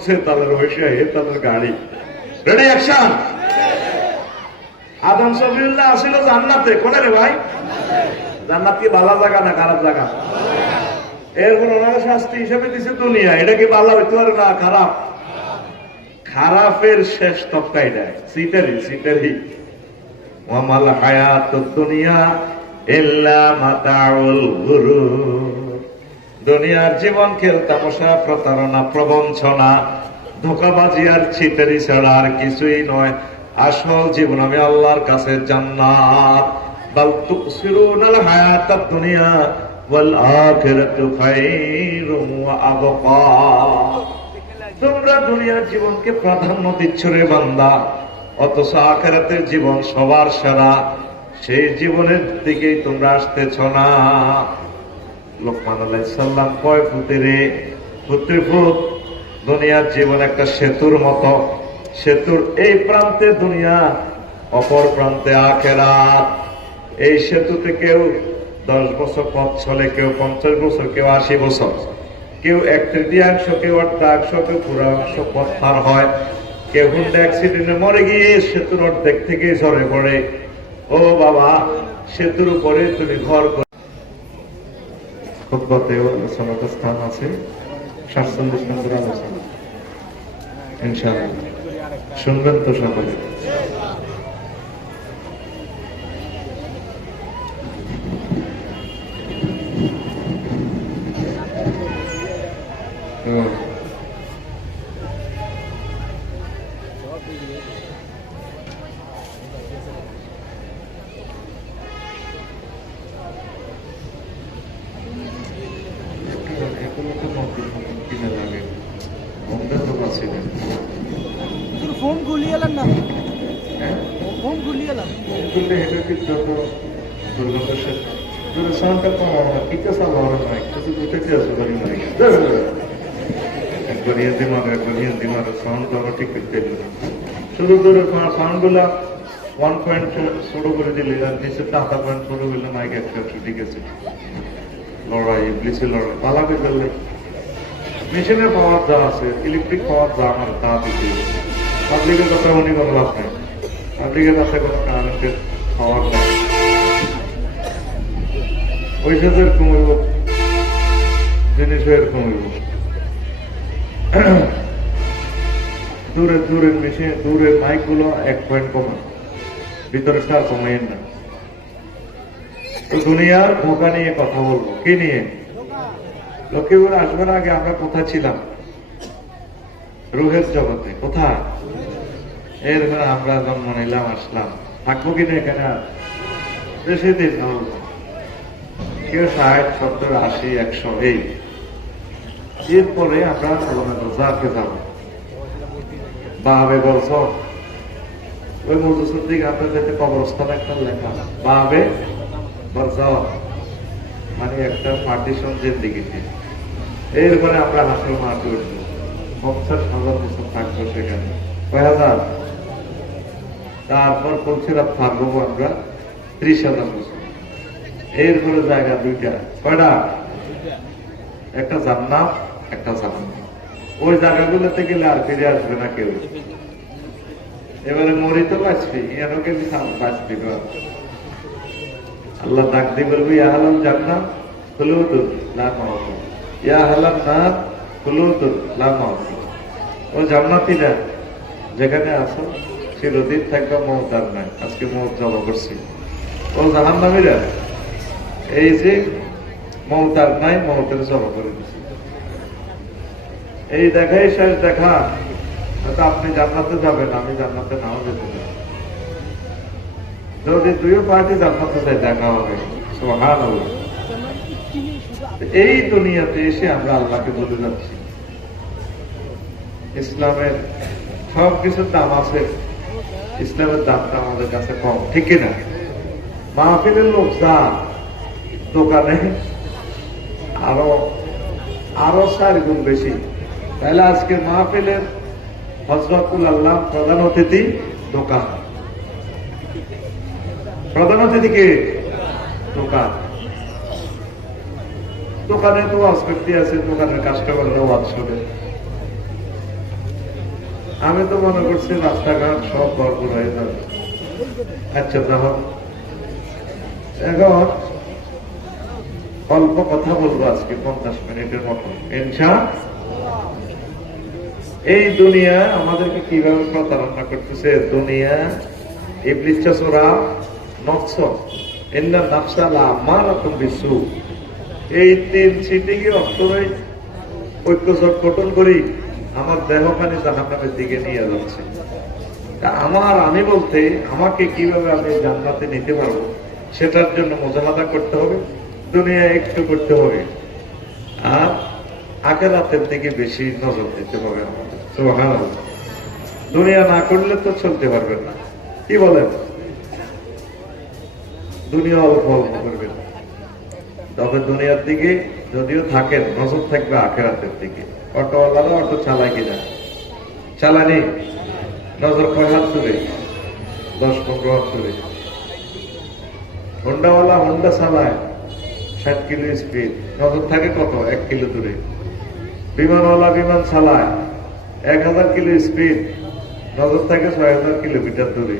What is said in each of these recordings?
ঠকছে তাদের হয়েছে তাদের গাড়ি। Ready action. আদম সফিউল্লাহ আসিল জান্নাতে। কোনে রে ভাই? জান্নাত কি ভালো জায়গা না খারাপ জায়গা? এরপর ওনারা শাস্তি হিসেবে দিচ্ছে দুনিয়া। এটা কি ভালো হইতে পারে না খারাপ? খারাপের শেষ তক্কা এটা সিটারি সিটারি। ওয়ামাল হায়াতুদ দুনিয়া ইল্লা মাতাউল গুরুর। দুনিয়ার জীবন খেল তামাশা, প্রতারণা, প্রবঞ্চনা, ধোঁকাবাজি আর ছিটারি ছাড়া আর কিছুই নয়। আসল জীবন আমি আল্লাহর কাছে জান্নাত। বাল তুসিরুনাল হায়াতাদ দুনিয়া ওয়াল আখিরাতু খায়রুম ওয়া আবকা। তোমরা দুনিয়ার জীবনকে প্রাধান্য দিচ্ছ রে বান্দা, অথচ আখিরাতের জীবন সবার সেরা। সেই জীবনের দিকেই তোমরা আসতেছ না। লোকমান আলাইহিস সালাম কয় ফুতেরে? ফুতে ফুট। দুনিয়ার জীবন একটা সেতুর মতো। সেতুর এই প্রান্তে দুনিয়া, অপর প্রান্তে আখিরাত। এই সেতুতে কেউ 10 বছর পথ চলে, কেউ 50 বছর, কেউ 80 বছর, কেউ 1/3, কেউ 1/8, কেউ পুরো অংশ পথ পার হয়। কেউ হুন্ডা অ্যাক্সিডেন্টে মরে গিয়ে সেতুর অর্ধেক থেকে ঝরে পড়ে। ও বাবা, সেতুর উপরে তুমি ঘর খুতবাতেও আলোচনার স্থান আছে। 47 নম্বর আলোচনা ইনশাআল্লাহ শুনবেন তো সকলে। ফোন গুলিয়ে এলাম না, ফোন গুলিয়ে এলাম শুরু করে সাউন্ড গুলা 1 পয়েন্ট ছোট করে দিলে আর নিচে 1/2 পয়েন্ট ছোট করলে মাইক একটু ঠিক আছে। লড়াই ইবলিসের লড়াই পালাতে ফেললে মেশিনের পাওয়ার যা আছে, ইলেকট্রিক পাওয়ার যা আমার তা দিতে পাবলিকের কথা উনি কোনো লাভ নেই। পাবলিকের কাছে কোনো কারেন্টের পাওয়ার নেই। ওই সাথে কমইব, জিনিসও এরকম হইব। দূরের মেশিন, দূরের মাইক গুলো 1 পয়েন্ট কমা, ভিতরে তার কমাইয়েন না। তো দুনিয়ার ধোঁকা নিয়ে কথা বলবো। কি নিয়ে? লক্ষ্মীপুর আসবার আগে আমরা কোথায় ছিলাম? রুহের জগতে। কোথায়? এরপর আমরা জন্ম নিলাম, আসলাম। থাকবো কিনা এখানে? বেশি দিন বলবো, কেউ 60, 70, 80, 100 এই। এরপরে আমরা রোজাকে যাবো। বাবে বলছ ওই মজুসুর দিকে আপনার কাছে কবরস্থান একটা লেখা, বাবে বরজাওয়া, মানে একটা পার্টিশন দিকে। এরপরে আমরা হাসল মাটি উঠবো। 50,000 বছর থাকবো সেখানে। কয় হাজার? তারপর বলছিলাম থাকবো আমরা 30,000 বছর। এরপরে জায়গা দুইটা। কয়টা? একটা জান্নাত, একটা জাহান্নাম। ওই জায়গাগুলোতে গেলে আর ফিরে আসবে না কেউ। এবারে মরি তো বাঁচবি, এর গেলে বাঁচবি। আল্লাহ ডাক দিয়ে বলবো, ইয়া আলম জান্নাত খুলুদুন লা মাউত, ইয়া আলম নার খুলুদুন লা মাউত। ও জান্নাতীরা যেখানে আছো চিরদিন থাকবে, মওত আর নাই। আজকে মওত জমা করছি। ও জাহান্নামীরা, এই যে মওত আর নাই, মওতের জমা করে দিচ্ছি। এই দেখাই শেষ দেখা। হয়তো আপনি জান্নাতে যাবেন, আমি জান্নাতে নাও যেতে পারি। যদি দুই পার্টি জান্নাতে যায় দেখা হবে। সুবহানাল্লাহ। এই দুনিয়াতে এসে আমরা আল্লাহকে বলে যাচ্ছি ইসলামের সব কিছুর দাম আছে, ইসলামের দামটা আমাদের কাছে কম, ঠিক কিনা? মাহফিলের লোক যা, দোকানে আরো 4 গুণ বেশি। তাহলে আজকে মাহফিলের হযরতুল আল্লাহ প্রধান অতিথি দোকান। প্রধান অতিথিকে দোকান। দোকানে তো ওয়াজ করতে আছে, দোকানের কাস্টমাররা ওয়াজ শোনে। আমি তো মনে করছি রাস্তাঘাট সব ভরপুর হয়ে যাবে। আচ্ছা দেখো, এখন অল্প কথা বলবো আজকে 50 মিনিটের মতো ইনশা। এই দুনিয়া আমাদেরকে কিভাবে প্রতারণা করতেছে। দুনিয়া ইবলিসটা সোরা নফস ইন্না নাফসা লামারাতুম বিসু, এই 3 সিটিকে অন্তরে ঐক্যজোট গঠন করি আমার দেহখানি জাহান্নামের দিকে নিয়ে যাচ্ছে। আমি বলতে আমাকে কিভাবে আমি জান্নাতে নিতে পারবো সেটার জন্য মুজাহাদা করতে হবে, দুনিয়া একটু করতে হবে, আর আখিরাতের দিকে বেশি নজর দিতে হবে আমাদের। সুবহানাল্লাহ। দুনিয়া না করলে তো চলতে পারবেন না, কি বলেন? দুনিয়া অল্প অল্প করবেন, তবে দুনিয়ার দিকে যদিও থাকেন নজর থাকবে আখিরাতের দিকে। অটোওয়ালারা অটো চালায় কিনা, চালানি নজর কয় হাত তুলে, 10-15 হাত তুলে। হোন্ডাওয়ালা হোন্ডা চালায় 60 কিলো স্পিড, নজর থাকে কত? 1 কিলো দূরে। বিমানওয়ালা বিমান চালায় 1000 কিলো স্পিড, নজর থাকে 6000 কিলোমিটার দূরে।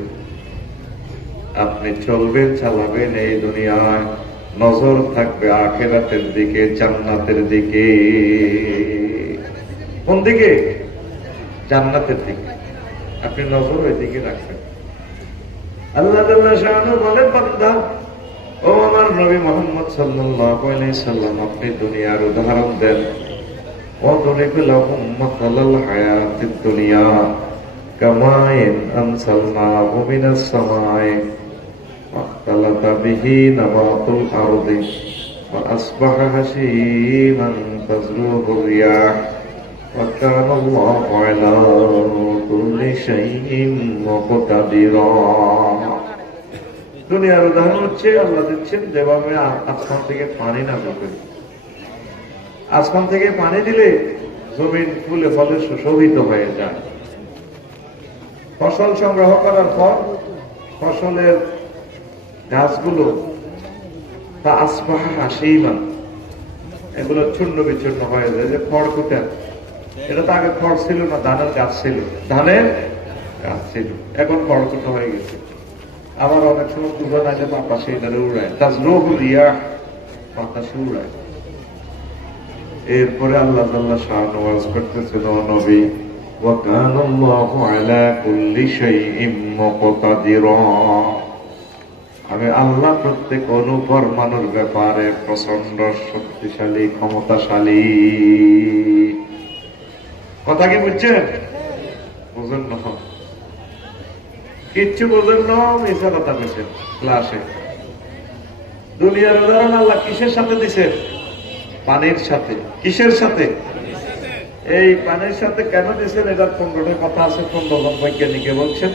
আপনি চলবেন, চালাবেন এই দুনিয়ায়, নজর থাকবে আখিরাতের দিকে, জান্নাতের দিকে। কোন দিকে? জান্নাতের দিকে। আপনি নজর ওই দিকে রাখবেন। আল্লাহ জাল্লা শাআনহু বলেন, বান্দা ও আমার নবী মুহাম্মদ সাল্লাল্লাহু আলাইহি সাল্লাম, আপনি দুনিয়ার উদাহরণ দেন। وَضْرِبْ لَهُم مَّثَلَ الْحَيَاةِ الدُّنْيَا كَمَاءٍ أَنزَلْنَاهُ مِنَ السَّمَاءِ فَاخْتَلَطَ بِهِ نَبَاتُ الْأَرْضِ فَأَصْبَحَ هَشِيمًا تَذْرُوهُ الرِّيَاحُ وَكَانَ اللَّهُ عَلَى كُلِّ شَيْءٍ مُقْتَدِرًا। দুনিয়ার উদাহরণ হচ্ছে আল্লাহ দিচ্ছেন যেভাবে আসমান থেকে পানি নামে করি। আসমান থেকে পানি দিলে জমিন ফুলে ফলে সুশোভিত হয়ে যায়। ফসল সংগ্রহ করার পর ফসলের গাছগুলো তা আসবাহ হাসিমান, এগুলো চূর্ণ বিচূর্ণ হয়ে যায়। যে খড়কুটা, এটা তো আগে খড় ছিল না, ধানের গাছ ছিল, ধানের গাছ ছিল, এখন খড়কুটা হয়ে গেছে। আবার অনেক সময় তুফান আছে বাতাসে এটারে উড়ায়, তাজরুহু রিয়াহ, বাতাসে উড়ায়। এরপরে আল্লাহ তাআলা শাআনুহু ওয়াজ করতেছেন, ও নবী, ওয়া কানাল্লাহু আলা কুল্লি শাইইন মুকতাদিরা, আমি আল্লাহ প্রত্যেক অনুপরমাণুর ব্যাপারে প্রচন্ড শক্তিশালী, ক্ষমতাশালী। কথা কি বুঝছেন? বুঝেন না? কিচ্ছু বোঝেন না, মিশা কথা বলছেন ক্লাসে। দুনিয়ার উদাহরণ আল্লাহ কিসের সাথে দিছে? পানির সাথে। কিসের সাথে? এই পানির সাথে কেন দিচ্ছেন? এটার 15টা কথা আছে, 15 জন বৈজ্ঞানিকে বলছেন।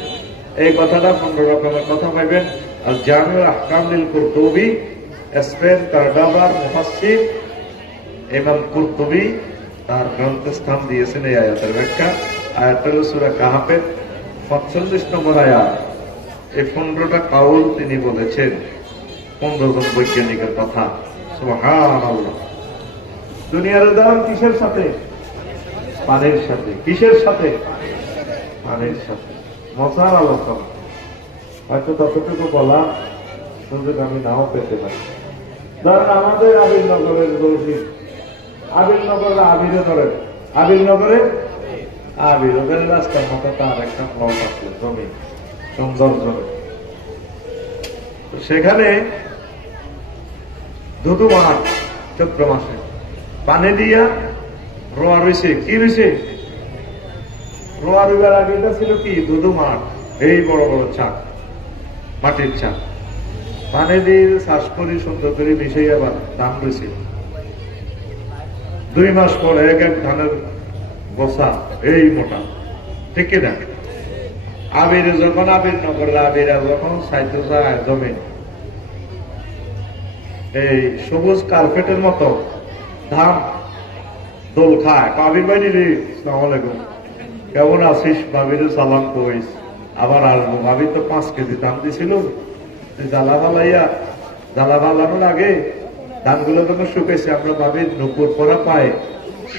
এই কথাটা 15 রকমের কথা পাইবেন। আর জামিউ আহকাম লিল কুরতুবী, স্পেন কারডাবার মুফাসসির ইমাম কুরতুবী তার গ্রন্থে স্থান দিয়েছেন এই আয়াতের ব্যাখ্যা। আয়াতটা হলো সূরা কাহাফের 45 নম্বর আয়াত। এই 15টা কাউল তিনি বলেছেন, 15 জন বৈজ্ঞানিকের কথা। সুবহানাল্লাহ। দুনিয়ার উদাহরণ কিসের সাথে? পানির সাথে। কিসের সাথে? পানির সাথে। মশার আলোচনা হয়তো ততটুকু বলা সুযোগ আমি নাও পেতে পারি। ধরেন আমাদের আবিরনগরের রশিদ, আবিরনগরের আবিরে ধরেন, আবিরনগরে আবির, ওখানে রাস্তার মতো তার একটা প্লট আছে, জমি, সুন্দর জমি। সেখানে ধুধু মাঠ চৈত্র মাসে পানি দিয়া রোয়া রয়েছে। কি রয়েছে? রোয়া রুইবার আগে এটা ছিল কি? ধুধু মাঠ, এই বড় বড় চাক, মাটির চাক। পানি দিয়ে চাষ করি, সুন্দর করে মিশাই আবার ধান রয়েছে। 2 মাস পরে এক এক ধানের বসা এই মোটা, ঠিক কিনা? আবির যখন আবির নগরের আবিরা যখন সাইতে যায় জমি, এই সবুজ কার্পেটের মতো ধান দোল খায়। আবির বাইনি রে, আসসালামু আলাইকুম, কেমন আছিস? ভাবির সালাম কইস, আবার আসবো। ভাবি তো 5 কেজি ধান দিছিল, জ্বালা ফালাইয়া, জ্বালা ফালানোর আগে ধানগুলো যখন শুকেছে, আমরা ভাবির নুপুর পরা পায়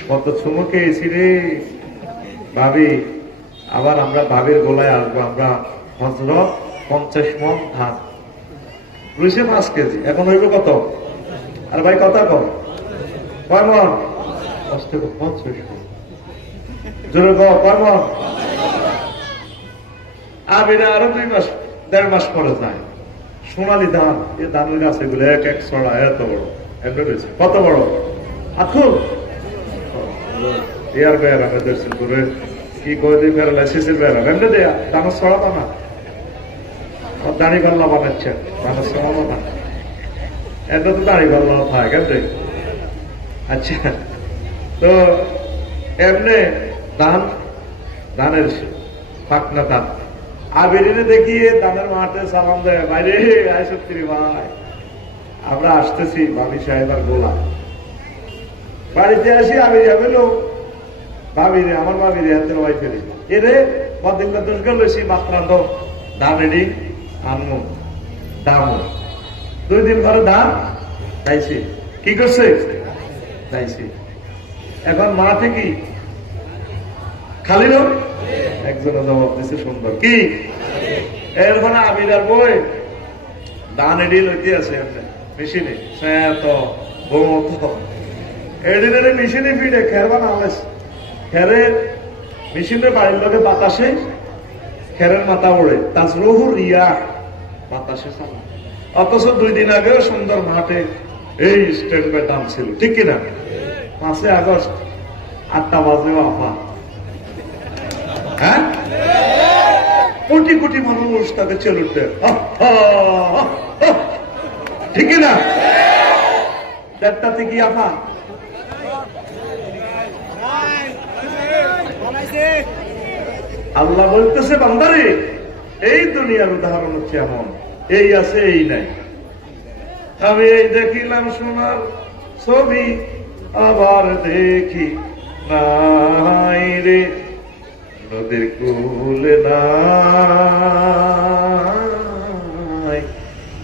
কত চুমুকে এসি রে। ভাবি আবার আমরা ভাবির গোলায় আসবো, আমরা হজরত 50 মণ ধান, রুইছে 5 কেজি, এখন হইব কত? আর ভাই কথা কম, কয় মণ? 50 মণ। জোরে কয় মণ? আবিরা আরো 1.5 মাস পরে যায়। সোনালি ধান, এই ধানের গাছ এগুলো এক এক ছড়া এত বড়, এমনি রয়েছে। কত বড়? আখুর এয়ার বেয়ার আমাদের সিলপুরে কি করে দিয়ে ফেরালে শিশির বেয়ার এমনি দেয়া ধানের ছড়া বানা, দাড়ি পাল্লা বানাচ্ছে, ধানের ছড়া বানা, এটা তো দাড়ি পাল্লা থাকে কেন? আচ্ছা, তো এমনি ধান, ধানের ফাঁকনা ধান আবিরিনে দেখিয়ে ধানের মাঠে সালাম দেয়, বাইরে আয় সত্যি ভাই আমরা আসতেছি ভাবি সাহেব আর গোলা। বাড়িতে আসি আমি যাবে লোক ভাবিরে, আমার ভাবিরে হাতের ওয়াই ফেরি এরে বদিল্লা দোষ গেল সে মাত্রান্ত ধান রেডি আনমু দামু 2 দিন পরে ধান চাইছি, কি করছে চাইছি। এখন মাঠে কি খালি লোক? একজনের জবাব দিচ্ছে সুন্দর, কি এরপরে আবিরার বই ধান এডি লইতে আছে মেশিনে, এডিনের মেশিনে ফিডে খেরবা না হলে খেরের মেশিনের বাড়ির লোকে বাতাসে খেরের মাথা ওড়ে, তার রহু রিয়া বাতাসে চালা। অথচ 2 দিন আগেও সুন্দর মাঠে এই স্ট্যান্ড বাই দাম ছিল, ঠিক কিনা? 5 আগস্ট 8টা বাজে আপা, হ্যাঁ কোটি কোটি মানুষ তাকে চলে উঠতে, ঠিক না? 4টাতে কি আপা আল্লাহ বলতেছে বান্দারে এই দুনিয়ার উদাহরণ হচ্ছে এমন, এই আছে এই নাই। আমি এই দেখিলাম সোনার ছবি, আবার দেখি নাই রে নদীর কুলে নাই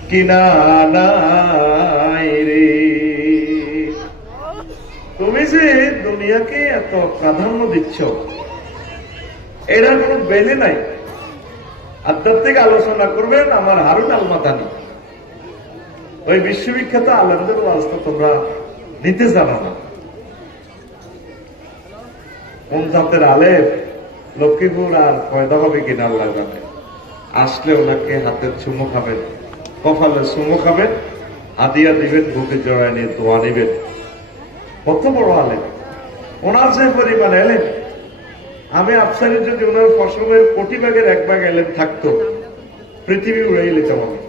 কিনারায় রে। তুমি যে দুনিয়াকে এত প্রাধান্য দিচ্ছ, এটার কোন বেলে নাই। আধ্যাত্মিক আলোচনা করবেন আমার হারুন আল মাদানী, ওই বিশ্ববিখ্যাত আলেমদের ওয়াজ তো তোমরা নিতে জানো না। কোন জাতের আলেম, লক্ষ্মীপুর আর ফয়দা হবে কিনা আল্লাহ জানে। আসলে ওনাকে হাতের চুমো খাবেন, কপালে চুমো খাবেন, হাদিয়া দিবেন, বুকে জড়ায় নিয়ে দোয়া নিবেন। কত বড় আলেম, ওনার যে পরিমাণ এলেন, আমি আফসারি যদি ওনার ফসলের 1 ভাগের 1 ভাগ এলেন থাকতো, পৃথিবী উড়াই নিতাম আমি।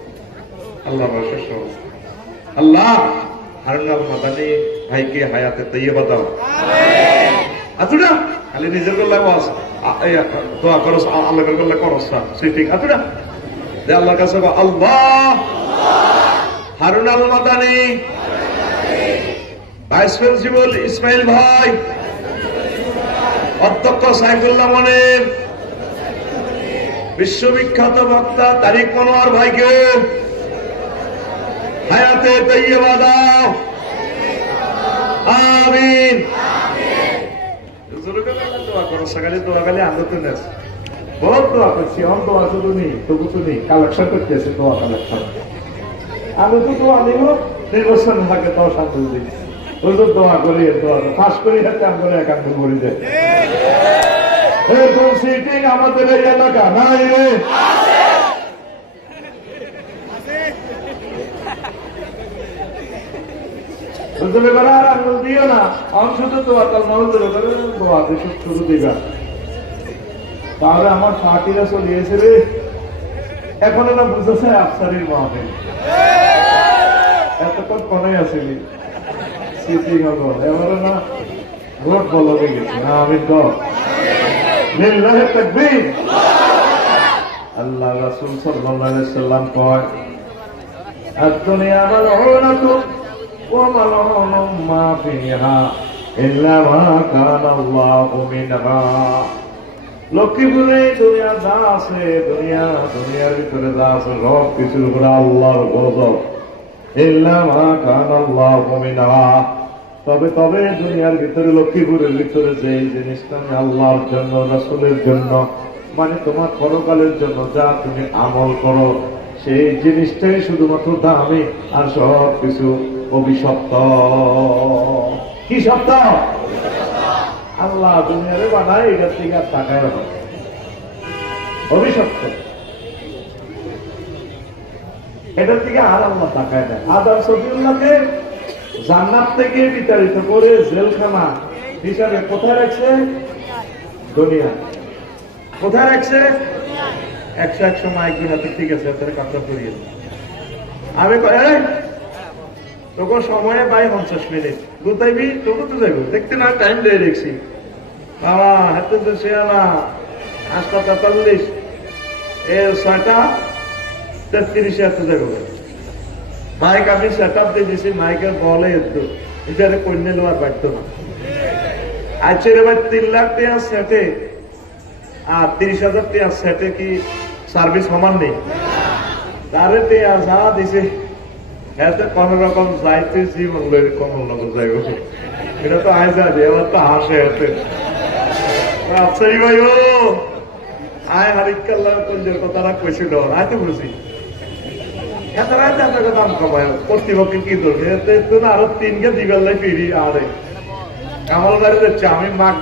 আল্লাহ আল্লাহ হারুন আল মাদানী ভাইকে হায়াতে তৈয়বা দাও। আতুরা খালি নিজের গল্লা ওয়াজ দোয়া করো, আল্লাহর গল্লা করো সিটিং আতুরা যে আল্লাহর কাছে আল্লাহ হারুন আল মাদানী, ভাইস প্রিন্সিপাল ইসমাইল ভাই, অধ্যক্ষ সাইফুল্লাহ মনির, বিশ্ববিখ্যাত বক্তা তারিক মনোয়ার ভাইকে হায়াতে তৈয়বা দাও। আমিন। দোয়া করো, সকালে দোয়া খালি আনতে নেস, বহুত দোয়া করছি, অন দোয়া শুধু নেই, তবু তো নেই, কালেকশন করতেছে দোয়া কালেকশন। আমি তো দোয়া দিব নির্বাচন থাকে, তো শান্ত দিই ওই তো দোয়া করি, দোয়া ফাঁস করি হাতে করে একান্ত করি দেয়। এরকম সিটিং আমাদের এই এলাকা নাই রে, বুঝতে পারা আর আঙুল দিও না, আমি শুধু দোয়া কাল নজর করে দোয়া দেশ শুরু দিবা। তাহলে আমার সাথীরা চলিয়েছে রে, এখন না বুঝেছে আফসারির মাঠে এতক্ষণ কোনে আসিলি সিটিং হলো, এবারে না ভোট বলা হয়ে গেছে না। আমি তো লিল্লাহি তাকবীর। আল্লাহ রাসূল সাল্লাল্লাহু আলাইহি সাল্লাম কয়, আদ-দুনিয়া মালউনাতু ওয়া মালউনুম মা ফিহা ইল্লা মা কানা আল্লাহু মিনহা। লক্ষ্মীপুরে দুনিয়া যা আছে, দুনিয়ার ভিতরে যা আছে সব কিছুর উপরে আল্লাহর গজব। ইল্লা মা কানা আল্লাহু মিনহা, তবে তবে দুনিয়ার ভিতরে লক্ষ্মীপুরের ভিতরে যে এই জিনিসটা আমি আল্লাহর জন্য রাসূলের জন্য মানে তোমার পরকালের জন্য যা তুমি আমল করো সেই জিনিসটাই শুধুমাত্র দামি আর সব কিছু অভিশপ্ত। কি সত্য? আল্লাহ দুনিয়ারে বানায় এটার থেকে আর টাকায় হবে অভিশপ্ত, এটার থেকে আর আল্লাহ তাকায় না। আদম সফিউল্লাহকে জান্নাত থেকে বিতাড়িত করে জেলখানা হিসাবে কোথায় রাখছে? দুনিয়া। কোথায় রাখছে? 100 মাইক গুণাতে ঠিক আছে তার কাপড় করিয়ে আমি তোকে সময়ে পাই 50 মিনিট গুতাইবি তোকে তো যাইব দেখতে না টাইম দিয়ে দেখছি বাবা হাত তো শেয়ালা 8:43 এর 6:33 এত যাইব মাইক আমি সেট আপ দিয়ে দিয়েছি মাইকের বলে এত এটারে কন্যা নেওয়ার পারতো না। আজকে এবার 3 লাখ টাকা সেটে আর 30,000 টাকা সেটে কি সার্ভিস সমান নেই? তারে টাকা যা দিছে এতে কোন রকম যাইতে জীবন লই কমলনগর যাইব এটা তো আয় যাবে এবার তো হাসে এতে আচ্ছা ভাই ও আয় হারিকাল্লাহ কঞ্জের কথাটা কইছিল আয় তো বুঝি এত রাত আপনাকে দাম কমায় কর্তৃপক্ষে কি করবে এতে তো আরো 3 কে দিবেলাই ফিরি আরে কামাল বাড়ি যাচ্ছে আমি মাগ